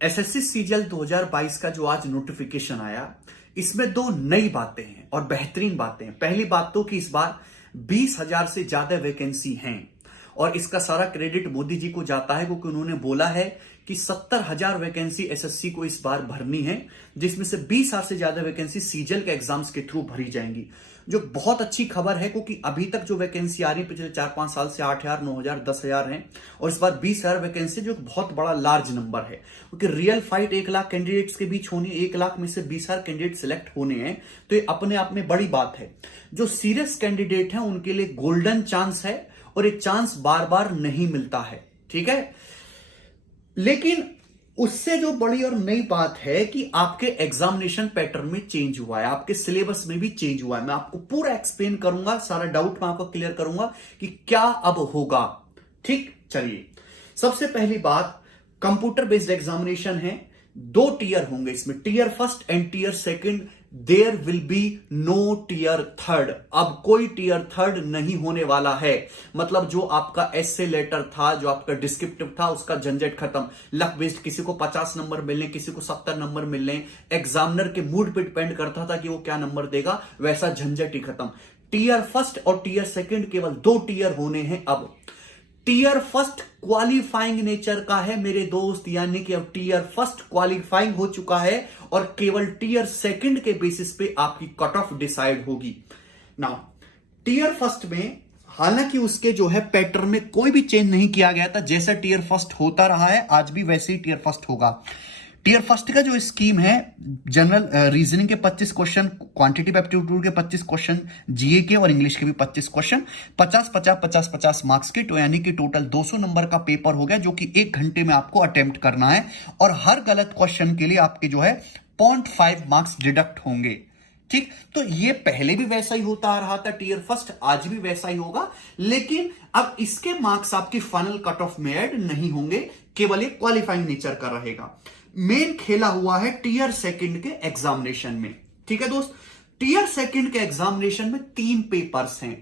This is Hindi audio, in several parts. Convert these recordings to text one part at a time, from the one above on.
एसएससी सीजीएल 2022 का जो आज नोटिफिकेशन आया, इसमें दो नई बातें हैं और बेहतरीन बातें हैं। पहली बात तो कि इस बार 20,000 से ज्यादा वैकेंसी हैं और इसका सारा क्रेडिट मोदी जी को जाता है, क्योंकि उन्होंने बोला है कि 70,000 वैकेंसी एसएससी को इस बार भरनी है, जिसमें से 20,000 से ज्यादा वैकेंसी सीजीएल के एग्जाम्स के थ्रू भरी जाएंगी, जो बहुत अच्छी खबर है। क्योंकि अभी तक जो वैकेंसी आ रही है पिछले 4-5 साल से 8,000, 9,000, 10,000 हैं और इस बार 20,000 वैकेंसी, जो बहुत बड़ा लार्ज नंबर है। क्योंकि रियल फाइट 1 लाख कैंडिडेट्स के बीच होनी, 1 लाख में से 20,000 कैंडिडेट सिलेक्ट होने हैं, तो ये अपने आप में बड़ी बात है। जो सीरियस कैंडिडेट हैं उनके लिए गोल्डन चांस है और ये चांस बार बार नहीं मिलता है, ठीक है। लेकिन उससे जो बड़ी और नई बात है कि आपके एग्जामिनेशन पैटर्न में चेंज हुआ है, आपके सिलेबस में भी चेंज हुआ है। मैं आपको पूरा एक्सप्लेन करूंगा, सारा डाउट मैं आपको क्लियर करूंगा कि क्या अब होगा। ठीक, चलिए सबसे पहली बात, कंप्यूटर बेस्ड एग्जामिनेशन है। 2 टीयर होंगे इसमें, tier first and tier second. There will be no tier third. अब कोई टीयर थर्ड नहीं होने वाला है। मतलब जो आपका एस्से लेटर था, जो आपका डिस्क्रिप्टिव था, उसका झंझट खत्म। लक बेस्ड किसी को 50 नंबर मिलने, किसी को 70 नंबर मिलने, एग्जामिनर के मूड पे डिपेंड करता था कि वो क्या नंबर देगा, वैसा झंझट ही खत्म। टीयर फर्स्ट और टीयर सेकंड केवल 2 टीयर होने हैं अब। टीयर फर्स्ट क्वालिफाइंग नेचर का है मेरे दोस्त, यानी कि अब टीयर फर्स्ट क्वालिफाइंग हो चुका है और केवल टीयर सेकंड के बेसिस पे आपकी कट ऑफ डिसाइड होगी। नाउ टीयर फर्स्ट में हालांकि उसके जो है पैटर्न में कोई भी चेंज नहीं किया गया था, जैसा टीयर फर्स्ट होता रहा है आज भी वैसे ही टीयर फर्स्ट होगा। टीयर फर्स्ट का जो स्कीम है, जनरल रीजनिंग के 25 क्वेश्चन, क्वांटिटेटिव एप्टीट्यूड के 25 क्वेश्चन, जीए के और इंग्लिश के भी 25 क्वेश्चन, 50-50-50-50 मार्क्स के, तो यानी कि टोटल 200 नंबर का पेपर हो गया, जो कि 1 घंटे में आपको अटेम्प्ट करना है। और हर गलत क्वेश्चन के लिए आपके जो है 0.5 मार्क्स डिडक्ट होंगे। ठीक, तो ये पहले भी वैसा ही होता आ रहा था टीयर फर्स्ट, आज भी वैसा ही होगा। लेकिन अब इसके मार्क्स आपकी फाइनल कट ऑफ में ऐड नहीं होंगे, केवल एक क्वालिफाइंग नेचर का रहेगा। मेन खेला हुआ है टीयर सेकंड के एग्जामिनेशन में। ठीक है दोस्त, टीयर सेकंड के एग्जामिनेशन में 3 पेपर्स हैं,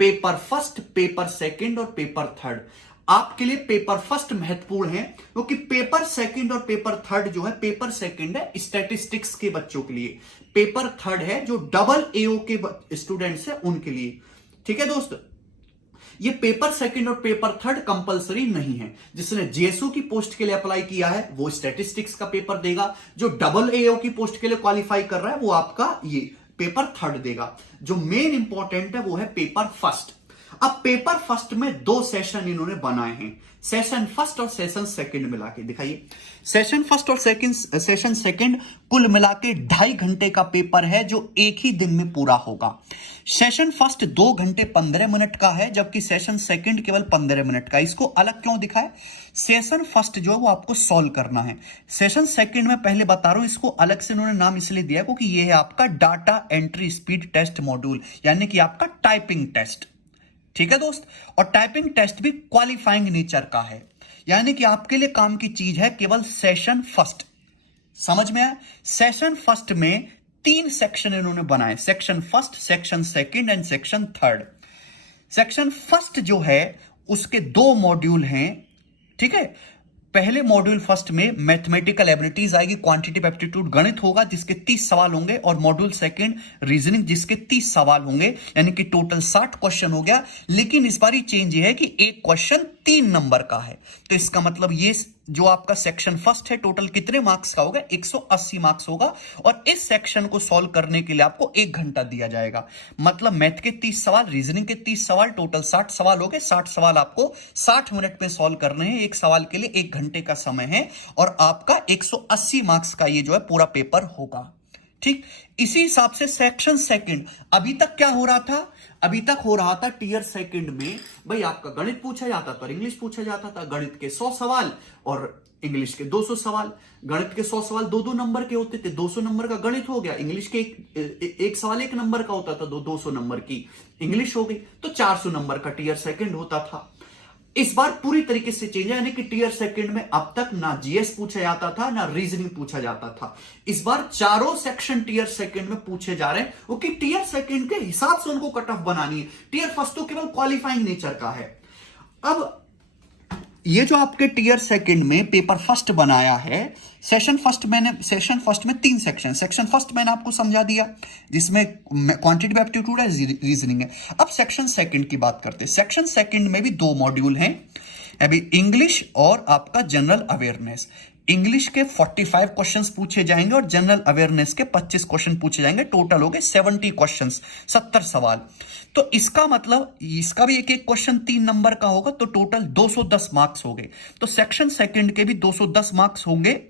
पेपर फर्स्ट, पेपर सेकंड और पेपर थर्ड। आपके लिए पेपर फर्स्ट महत्वपूर्ण है, क्योंकि पेपर सेकंड और पेपर थर्ड जो है, पेपर सेकंड है स्टैटिस्टिक्स के बच्चों के लिए, पेपर थर्ड है जो डबल एओ के स्टूडेंट्स है उनके लिए। ठीक है दोस्त, ये पेपर सेकंड और पेपर थर्ड कंपलसरी नहीं है। जिसने जेएसओ की पोस्ट के लिए अप्लाई किया है वो स्टैटिस्टिक्स का पेपर देगा, जो डबल एओ की पोस्ट के लिए क्वालिफाई कर रहा है वो आपका ये पेपर थर्ड देगा। जो मेन इंपॉर्टेंट है वो है पेपर फर्स्ट। अब पेपर फर्स्ट में 2 सेशन इन्होंने बनाए हैं, सेशन फर्स्ट और सेशन सेकंड मिला के दिखाइए। सेशन फर्स्ट और सेशन सेकंड कुल मिला के 2.5 घंटे का पेपर है, जो एक ही दिन में पूरा होगा। सेशन फर्स्ट 2 घंटे 15 मिनट का है, जबकि सेशन सेकंड केवल 15 मिनट का। इसको अलग क्यों दिखाए? सेशन फर्स्ट जो है वो आपको सॉल्व करना है, सेशन सेकंड में पहले बता रहा हूं इसको अलग से इन्होंने नाम इसलिए दिया क्योंकि ये है आपका data entry speed test module, यानी कि आपका टाइपिंग टेस्ट। ठीक है दोस्त, और टाइपिंग टेस्ट भी क्वालिफाइंग नेचर का है, यानी कि आपके लिए काम की चीज है केवल सेशन फर्स्ट। समझ में आया? सेशन फर्स्ट में 3 सेक्शन इन्होंने बनाए, section first, section second and section third. Section first जो है उसके 2 मॉड्यूल हैं। ठीक है, पहले मॉड्यूल फर्स्ट में मैथमेटिकल एबिलिटीज आएगी, क्वांटिटेटिव एप्टीट्यूड गणित होगा जिसके 30 सवाल होंगे, और मॉड्यूल सेकंड रीजनिंग जिसके 30 सवाल होंगे, यानी कि टोटल 60 क्वेश्चन हो गया। लेकिन इस बार चेंज ये है कि एक क्वेश्चन 3 नंबर का है, तो इसका मतलब ये जो आपका सेक्शन फर्स्ट है टोटल कितने मार्क्स का होगा? 180 मार्क्स होगा। और इस सेक्शन को सॉल्व करने के लिए आपको 1 घंटा दिया जाएगा। मतलब मैथ के 30 सवाल, रीजनिंग के 30 सवाल, टोटल 60 सवाल हो गए। 60 सवाल आपको 60 मिनट में सॉल्व करने हैं, एक सवाल के लिए 1 घंटे का समय है, और आपका 180 मार्क्स का ये जो है पूरा पेपर होगा। ठीक, इसी हिसाब से सेक्शन सेकंड, अभी तक क्या हो रहा था? अभी तक हो रहा था टीयर सेकंड में भाई आपका गणित पूछा जाता था और इंग्लिश पूछा जाता था। गणित के 100 सवाल और इंग्लिश के 200 सवाल। गणित के 100 सवाल 2-2 नंबर के होते थे, 200 नंबर का गणित हो गया। इंग्लिश के एक सवाल 1 नंबर का होता था, 200 नंबर की इंग्लिश हो गई, तो 400 नंबर का टीयर सेकंड होता था। इस बार पूरी तरीके से चेंज है, यानी कि टीयर सेकंड में अब तक ना जीएस पूछा जाता था ना रीजनिंग पूछा जाता था। इस बार चारों सेक्शन टीयर सेकंड में पूछे जा रहे हैं, क्योंकि टीयर सेकंड के हिसाब से उनको कट ऑफ बनानी है। टीयर फर्स्ट तो केवल क्वालिफाइंग नेचर का है। अब ये जो आपके टीयर सेकंड में पेपर फर्स्ट बनाया है, सेशन फर्स्ट में 3 सेक्शन फर्स्ट मैंने आपको समझा दिया, जिसमें क्वांटिटेटिव एप्टीट्यूड है, रीजनिंग है। अब सेक्शन सेकंड की बात करते हैं। सेक्शन सेकंड में भी 2 मॉड्यूल हैं, अभी इंग्लिश और आपका जनरल अवेयरनेस। इंग्लिश के 45 क्वेश्चंस पूछे जाएंगे और जनरल अवेयरनेस के 25 क्वेश्चन पूछे जाएंगे। टोटल हो गए 70 क्वेश्चंस, 70 सवाल। तो इसका मतलब इसका भी एक एक क्वेश्चन 3 नंबर का होगा, तो टोटल 210 मार्क्स हो गए। तो सेक्शन सेकंड के भी 210 मार्क्स होंगे।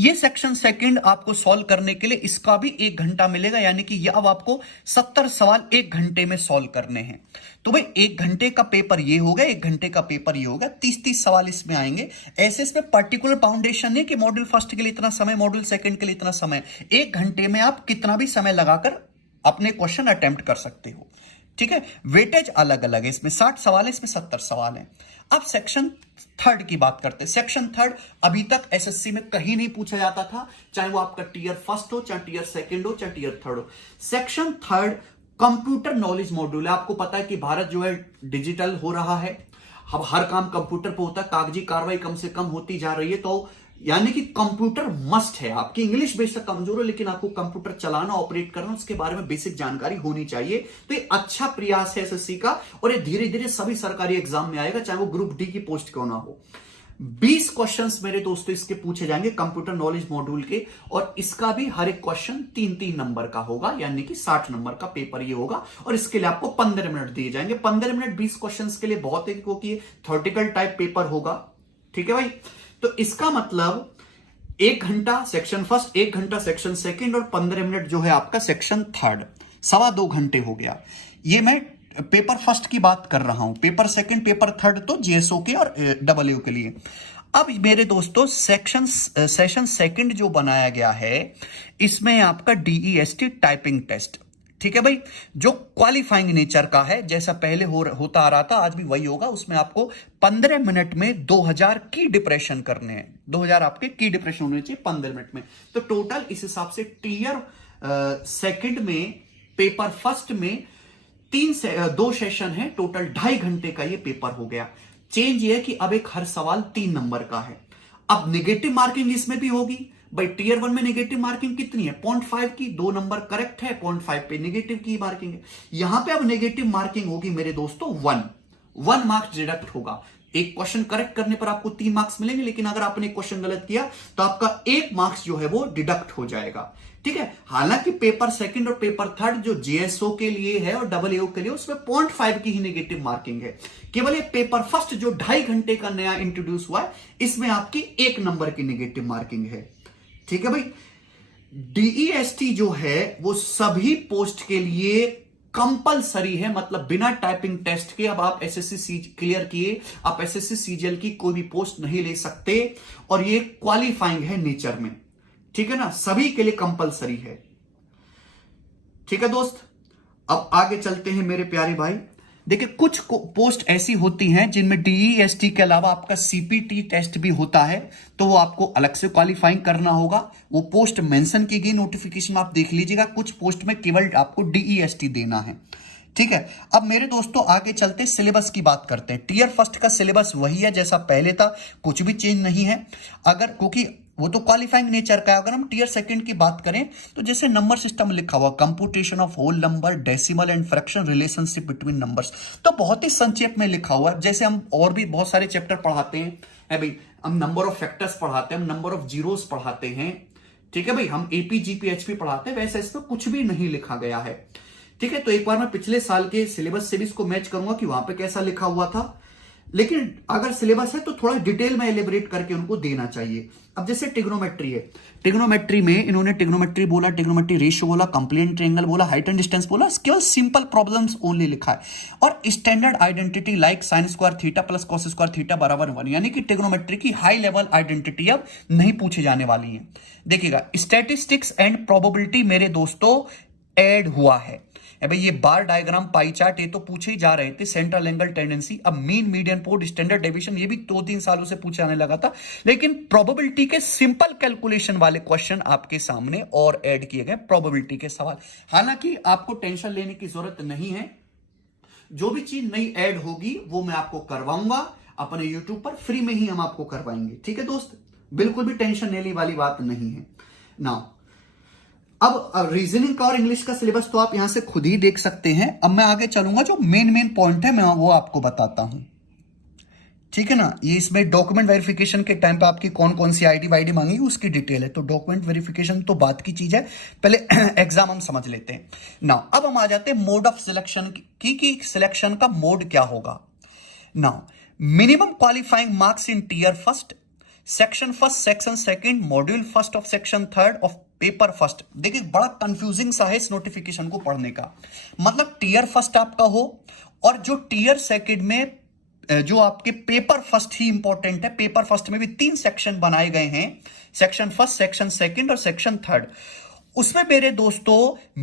ये सेक्शन सेकंड आपको सॉल्व करने के लिए इसका भी 1 घंटा मिलेगा, यानी कि ये अब आपको 70 सवाल 1 घंटे में सॉल्व करने हैं। तो भाई 1 घंटे का पेपर ये हो गया, 1 घंटे का पेपर ये होगा, 30-30 सवाल इसमें आएंगे। ऐसे इसमें पर्टिकुलर फाउंडेशन नहीं कि मॉड्यूल फर्स्ट के लिए इतना समय, मॉड्यूल सेकंड के लिए इतना समय। 1 घंटे में आप कितना भी समय लगाकर अपने क्वेश्चन अटेम्प्ट कर सकते हो, ठीक है। वेटेज अलग अलग है, इसमें 60 सवाल है, इसमें 70 सवाल है। अब सेक्शन थर्ड की बात करते हैं। सेक्शन थर्ड अभी तक एसएससी में कहीं नहीं पूछा जाता था, चाहे वो आपका टीयर फर्स्ट हो, चाहे टीयर सेकंड हो, चाहे टीयर थर्ड हो। Section third computer knowledge module है। आपको पता है कि भारत जो है डिजिटल हो रहा है, अब हर काम कंप्यूटर पर होता है, कागजी कार्रवाई कम से कम होती जा रही है। तो यानी कि कंप्यूटर मस्ट है। आपकी इंग्लिश बेशक कमजोर है, लेकिन आपको कंप्यूटर चलाना, ऑपरेट करना, उसके बारे में बेसिक जानकारी होनी चाहिए। तो ये अच्छा प्रयास है एसएससी का, और ये धीरे धीरे सभी सरकारी एग्जाम में आएगा, चाहे वो ग्रुप डी की पोस्ट क्यों ना हो। 20 क्वेश्चंस मेरे दोस्तों इसके पूछे जाएंगे कंप्यूटर नॉलेज मॉड्यूल के, और इसका भी हर एक क्वेश्चन 3-3 नंबर का होगा, यानी कि 60 नंबर का पेपर ये होगा। और इसके लिए आपको 15 मिनट दिए जाएंगे। 15 मिनट 20 क्वेश्चन के लिए बहुत है, क्योंकि थ्योरेटिकल टाइप पेपर होगा, ठीक है भाई। तो इसका मतलब 1 घंटा सेक्शन फर्स्ट, 1 घंटा सेक्शन सेकंड, और 15 मिनट जो है आपका सेक्शन थर्ड, 2.25 घंटे हो गया। ये मैं पेपर फर्स्ट की बात कर रहा हूं। पेपर सेकंड, पेपर थर्ड तो जेएसओ के और डब्ल्यू के लिए। अब मेरे दोस्तों सेशन सेकंड जो बनाया गया है, इसमें आपका डीईएसटी टाइपिंग टेस्ट, ठीक है भाई, जो क्वालिफाइंग नेचर का है, जैसा पहले होता आ रहा था, आज भी वही होगा। उसमें आपको 15 मिनट में 2000 की डिप्रेशन करने हैं। 2000 आपके की डिप्रेशन होने चाहिए 15 मिनट में। तो टोटल इस हिसाब से टीयर सेकंड में, पेपर फर्स्ट में 2 सेशन है, टोटल 2.5 घंटे का ये पेपर हो गया। चेंज ये है कि अब एक हर सवाल 3 नंबर का है। अब नेगेटिव मार्किंग इसमें भी होगी भाई। टीयर 1 में नेगेटिव मार्किंग कितनी है? 0.5 की, 2 नंबर करेक्ट है, 0.5 पे नेगेटिव की मार्किंग है। यहां पे अब नेगेटिव मार्किंग होगी मेरे दोस्तों 1 मार्क्स डिडक्ट होगा। एक क्वेश्चन करेक्ट करने पर आपको 3 मार्क्स मिलेंगे, लेकिन अगर आपने क्वेश्चन गलत किया तो आपका 1 मार्क्स जो है वो डिडक्ट हो जाएगा, ठीक है। हालांकि पेपर सेकंड और पेपर थर्ड जो जेएसओ के लिए है और डब्ल्यूओ के लिए, उसमें 0.5 की ही नेगेटिव मार्किंग है। केवल ये पेपर फर्स्ट जो 2.5 घंटे का नया इंट्रोड्यूस हुआ है, इसमें आपकी 1 नंबर की नेगेटिव मार्किंग है, ठीक है भाई। डीईएसटी जो है वो सभी पोस्ट के लिए कंपलसरी है, मतलब बिना टाइपिंग टेस्ट के अब आप एसएससी क्लियर किए, आप एसएससी सीजीएल की कोई भी पोस्ट नहीं ले सकते, और ये क्वालिफाइंग है नेचर में, ठीक है ना, सभी के लिए कंपलसरी है, ठीक है दोस्त। अब आगे चलते हैं मेरे प्यारे भाई। देखिए, कुछ पोस्ट ऐसी होती हैं जिनमें डीईएसटी के अलावा आपका सीपीटी टेस्ट भी होता है, तो वो आपको अलग से क्वालिफाइंग करना होगा। वो पोस्ट मेंशन की गई नोटिफिकेशन आप देख लीजिएगा। कुछ पोस्ट में केवल आपको डीईएसटी देना है, ठीक है। अब मेरे दोस्तों आगे चलते सिलेबस की बात करते हैं। टीयर फर्स्ट का सिलेबस वही है जैसा पहले था, कुछ भी चेंज नहीं है। अगर क्योंकि वो तो क्वालिफाइंग नेचर का है। अगर हम टीयर सेकंड की बात करें तो जैसे नंबर सिस्टम लिखा हुआ, computation of whole number, decimal and fraction, relationship between numbers, तो बहुत ही संक्षेप में लिखा हुआ है। जैसे हम और भी बहुत सारे चैप्टर पढ़ाते हैं भाई, हम नंबर ऑफ फैक्टर्स पढ़ाते हैं, हम नंबर ऑफ जीरोस पढ़ाते हैं, ठीक है भाई, हम एपी जीपी एचपी पढ़ाते हैं, वैसे इसमें कुछ भी नहीं लिखा गया है, ठीक है। तो एक बार मैं पिछले साल के सिलेबस से भी इसको मैच करूंगा कि वहां पे कैसा लिखा हुआ था, लेकिन अगर सिलेबस है तो थोड़ा डिटेल में एलिब्रेट करके उनको देना चाहिए। अब जैसे ट्रिग्नोमेट्री है, ट्रिग्नोमेट्री में इन्होंने ट्रिग्नोमेट्री बोला, ट्रिग्नोमेट्री रेशियो बोला, कंप्लीट ट्रायंगल बोला, हाइट एंड डिस्टेंस बोला, केवल सिंपल प्रॉब्लम्स ओनली लिखा है। और standard identity like sine square theta plus cos square theta बराबर 1, यानी कि ट्रिग्नोमेट्री की हाई लेवल आइडेंटिटी अब नहीं पूछे जाने वाली है। देखिएगा, स्टैटिस्टिक्स एंड प्रोबेबिलिटी मेरे दोस्तों ऐड हुआ है। भाई ये बार डायग्राम, पाई चार्ट, ये तो पूछे ही जा रहे थे। सेंट्रल एंगल टेंडेंसी, अब मीन, मीडियन, पोड, स्टैंडर्ड डेविएशन, ये भी 2-3 सालों से पूछे जाने लगा था। लेकिन प्रोबेबिलिटी के सिंपल कैलकुलेशन वाले क्वेश्चन आपके सामने और ऐड किए गए, प्रोबेबिलिटी के सवाल। हालांकि आपको टेंशन लेने की जरूरत नहीं है, जो भी चीज नई ऐड होगी वो मैं आपको करवाऊंगा। अपने यूट्यूब पर फ्री में ही हम आपको करवाएंगे। ठीक है दोस्त, बिल्कुल भी टेंशन लेने वाली बात नहीं है ना। अब रीजनिंग का और इंग्लिश का सिलेबस तो आप यहां से खुद ही देख सकते हैं। अब मैं आगे चलूंगा, जो मेन पॉइंट है मैं वो आपको बताता हूं। ठीक है ना, ये इसमें डॉक्यूमेंट वेरिफिकेशन के टाइम पे आपकी कौन कौन सी आईडी वाईडी मांगी उसकी डिटेल है। तो डॉक्यूमेंट वेरिफिकेशन तो बात की चीज है, पहले एग्जाम हम समझ लेते हैं ना। अब हम आ जाते हैं मोड ऑफ सिलेक्शन की सिलेक्शन का मोड क्या होगा ना। Minimum qualifying marks in tier first, section first, section second, module first of section third of paper first. देखिए बड़ा कंफ्यूजिंग सा है इस नोटिफिकेशन को पढ़ने का। मतलब टीयर फर्स्ट आपका हो और जो टीयर सेकंड में जो आपके पेपर फर्स्ट ही इंपॉर्टेंट है। पेपर फर्स्ट में भी 3 सेक्शन बनाए गए हैं, सेक्शन फर्स्ट, सेक्शन सेकंड और सेक्शन थर्ड। उसमें मेरे दोस्तों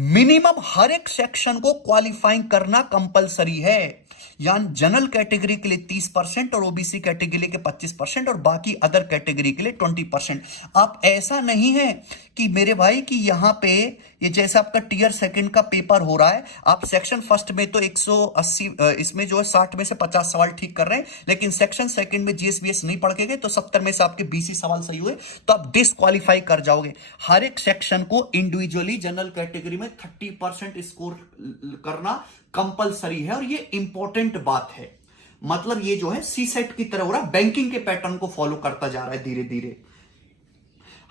मिनिमम हर एक सेक्शन को क्वालिफाइंग करना कंपलसरी है। यानी जनरल कैटेगरी के लिए 30% और ओबीसी कैटेगरी के 25% और बाकी अदर कैटेगरी के लिए 20%। आप ऐसा नहीं है कि मेरे भाई कि यहां पे ये जैसे आपका टीयर सेकंड का पेपर हो रहा है, आप सेक्शन फर्स्ट में तो 180 इसमें जो है 60 में से 50 सवाल ठीक कर रहे हैं, लेकिन सेक्शन सेकंड में जीएसबीएस नहीं पढ़ के गए तो 70 में से आपके 20 ही सवाल सही हुए, तो आप डिस्क्वालीफाई कर जाओगे। हर एक सेक्शन को इंडिविजुअली जनरल कैटेगरी में 30% स्कोर करना कंपलसरी है और ये इंपॉर्टेंट बात है। मतलब ये जो है सी सेट की तरह हो रहा है, बैंकिंग के पैटर्न को फॉलो करता जा रहा है धीरे धीरे।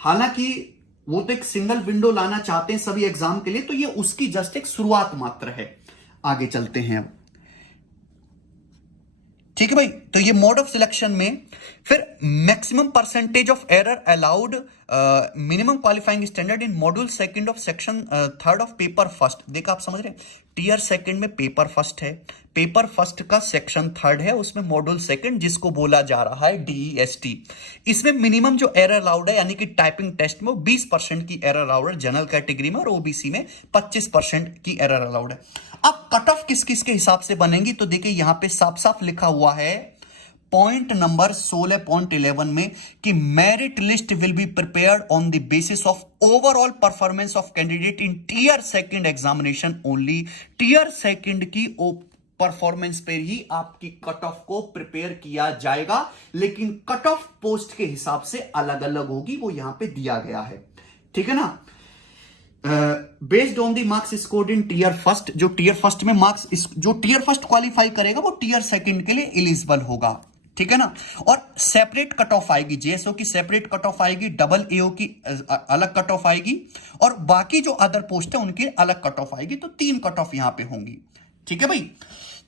हालांकि वो तो एक सिंगल विंडो लाना चाहते हैं सभी एग्जाम के लिए, तो ये उसकी जस्ट एक शुरुआत मात्र है। आगे चलते हैं अब। ठीक है भाई, तो ये मोड ऑफ सिलेक्शन में फिर maximum percentage of error allowed, minimum qualifying standard in module second of section third of paper first. देखा आप समझ रहे हैं, टीयर सेकंड में पेपर फर्स्ट है, पेपर फर्स्ट का सेक्शन थर्ड है, उसमें मॉड्यूल सेकंड जिसको बोला जा रहा है डीईएसटी। इसमें मिनिमम जो एरर अलाउड है यानी कि टाइपिंग टेस्ट में 20% की एरर अलाउड है जनरल कैटेगरी में, और ओबीसी में 25% की एरर अलाउड है। अब कट ऑफ किस किस के हिसाब से बनेगी, तो देखिए यहां पे साफ साफ लिखा हुआ है पॉइंट नंबर 16.11 में कि merit list will be prepared on the basis of overall performance of candidate in tier second examination only. Tier second की परफॉर्मेंस पर ही आपकी कट ऑफ को प्रिपेयर किया जाएगा, लेकिन कट ऑफ पोस्ट के हिसाब से अलग अलग होगी, वो यहां पे दिया गया है। ठीक है ना। Based on the marks scored in tier first, जो टीयर फर्स्ट में मार्क्स, जो टीयर फर्स्ट क्वालिफाई करेगा वो टीयर सेकंड के लिए एलिजिबल होगा। ठीक है ना। और सेपरेट कट ऑफ आएगी, जेएसओ की सेपरेट कट ऑफ आएगी, डबल एओ की अलग कट ऑफ आएगी, और बाकी जो अदर पोस्ट है उनकी अलग कट ऑफ आएगी। तो 3 कट ऑफ यहां पे होंगी। ठीक है भाई।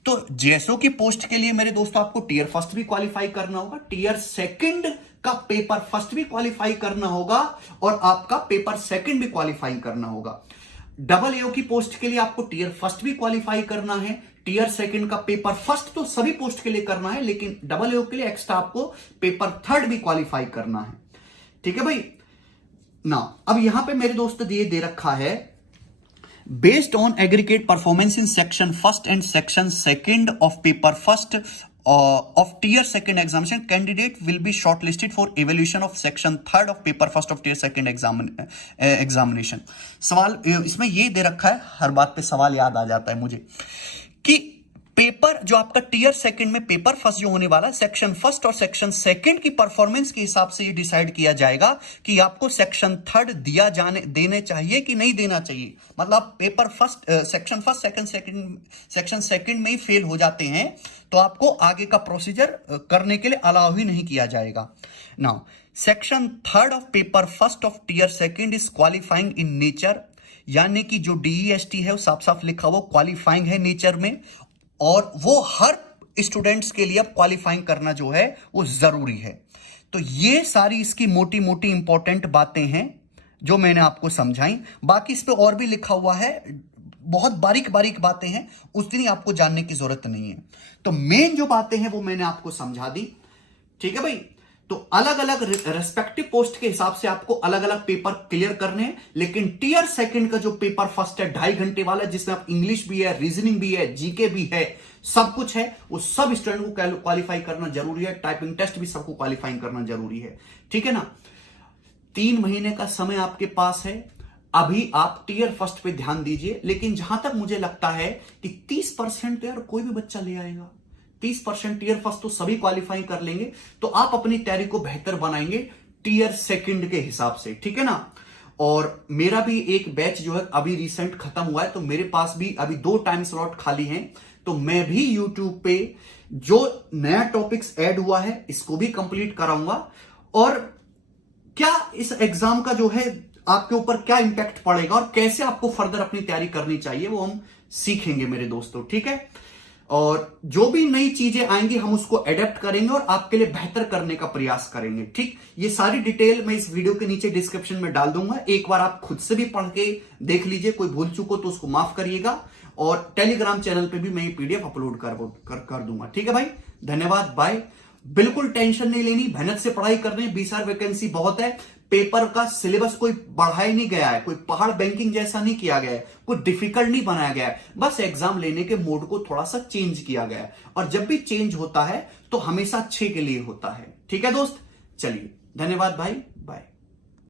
तो जेएसओ की पोस्ट के लिए मेरे दोस्तों आपको टीयर फर्स्ट भी क्वालिफाई करना होगा, टीयर सेकंड का पेपर फर्स्ट भी क्वालिफाई करना होगा, और आपका पेपर सेकंड भी क्वालिफाई करना होगा। डबल एओ की पोस्ट के लिए आपको टीयर फर्स्ट भी क्वालिफाई करना है, टीयर सेकंड का पेपर फर्स्ट तो सभी पोस्ट के लिए करना है, लेकिन डबल एओ के लिए एक्स्ट्रा आपको पेपर थर्ड भी क्वालिफाई करना है। ठीक है भाई ना। अब यहां पे मेरे दोस्त दिए दे रखा है, based on aggregate performance in section first and section second of paper first of tier second examination, candidate will be shortlisted for evaluation of section third of paper first of tier second examination। सवाल इसमें ये दे रखा है, हर बात पे सवाल याद आ जाता है मुझे, कि पेपर जो आपका टीयर सेकंड में पेपर फर्स्ट जो होने वाला है, सेक्शन फर्स्ट और सेक्शन सेकंड की परफॉर्मेंस के हिसाब से ये डिसाइड किया जाएगा कि आपको सेक्शन थर्ड देने चाहिए कि नहीं देना चाहिए। मतलब paper first, section first, section second में ही फेल हो जाते हैं तो आपको आगे का प्रोसीजर करने के लिए अलाउ ही नहीं किया जाएगा। Now section third of paper first of tier second is qualifying in nature, यानी कि जो डीईएसटी है वो साफ साफ लिखा हुआ क्वालिफाइंग है नेचर में, और वो हर स्टूडेंट्स के लिए अब क्वालिफाइंग करना जो है वो जरूरी है। तो ये सारी इसकी मोटी मोटी इंपॉर्टेंट बातें हैं जो मैंने आपको समझाई। बाकी इस पे और भी लिखा हुआ है, बहुत बारीक बारीक बातें हैं, उतनी आपको जानने की जरूरत नहीं है। तो मेन जो बातें हैं वो मैंने आपको समझा दी। ठीक है भाई। तो अलग अलग रेस्पेक्टिव पोस्ट के हिसाब से आपको अलग अलग पेपर क्लियर करने हैं, लेकिन टीयर सेकंड का जो पेपर फर्स्ट है 2.5 घंटे वाला, जिसमें आप इंग्लिश भी है, रीजनिंग भी है, जीके भी है, सब कुछ है, वो सब स्टूडेंट को क्वालिफाई करना जरूरी है। टाइपिंग टेस्ट भी सबको क्वालिफाई करना जरूरी है। ठीक है ना। 3 महीने का समय आपके पास है। अभी आप टीयर फर्स्ट पे ध्यान दीजिए, लेकिन जहां तक मुझे लगता है कि 30% तो यार कोई भी बच्चा ले आएगा। 30% टीयर फर्स्ट तो सभी क्वालिफाई कर लेंगे, तो आप अपनी तैयारी को बेहतर बनाएंगे टीयर सेकंड के हिसाब से, ठीक है ना। और मेरा भी एक बैच जो है अभी रिसेंट खत्म हुआ है, तो मेरे पास भी अभी 2 टाइम स्लॉट खाली हैं, तो मैं भी यूट्यूब पे जो नया टॉपिक्स ऐड हुआ है इसको भी कंप्लीट कराऊंगा, और क्या इस एग्जाम का जो है आपके ऊपर क्या इंपैक्ट पड़ेगा और कैसे आपको फर्दर अपनी तैयारी करनी चाहिए वो हम सीखेंगे मेरे दोस्तों, ठीक है। और जो भी नई चीजें आएंगी हम उसको अडेप्ट करेंगे और आपके लिए बेहतर करने का प्रयास करेंगे, ठीक। ये सारी डिटेल मैं इस वीडियो के नीचे डिस्क्रिप्शन में डाल दूंगा, एक बार आप खुद से भी पढ़ के देख लीजिए, कोई भूल चूको तो उसको माफ करिएगा। और टेलीग्राम चैनल पे भी मैं ये पीडीएफ अपलोड कर दूंगा, ठीक है भाई। धन्यवाद, बाय। बिल्कुल टेंशन नहीं लेनी, मेहनत से पढ़ाई करनी, 20,000 वैकेंसी बहुत है। पेपर का सिलेबस कोई बढ़ाया नहीं गया है, कोई पहाड़ बैंकिंग जैसा नहीं किया गया है, कोई डिफिकल्ट नहीं बनाया गया है, बस एग्जाम लेने के मोड को थोड़ा सा चेंज किया गया है। और जब भी चेंज होता है तो हमेशा अच्छे के लिए होता है, ठीक है दोस्त। चलिए, धन्यवाद भाई।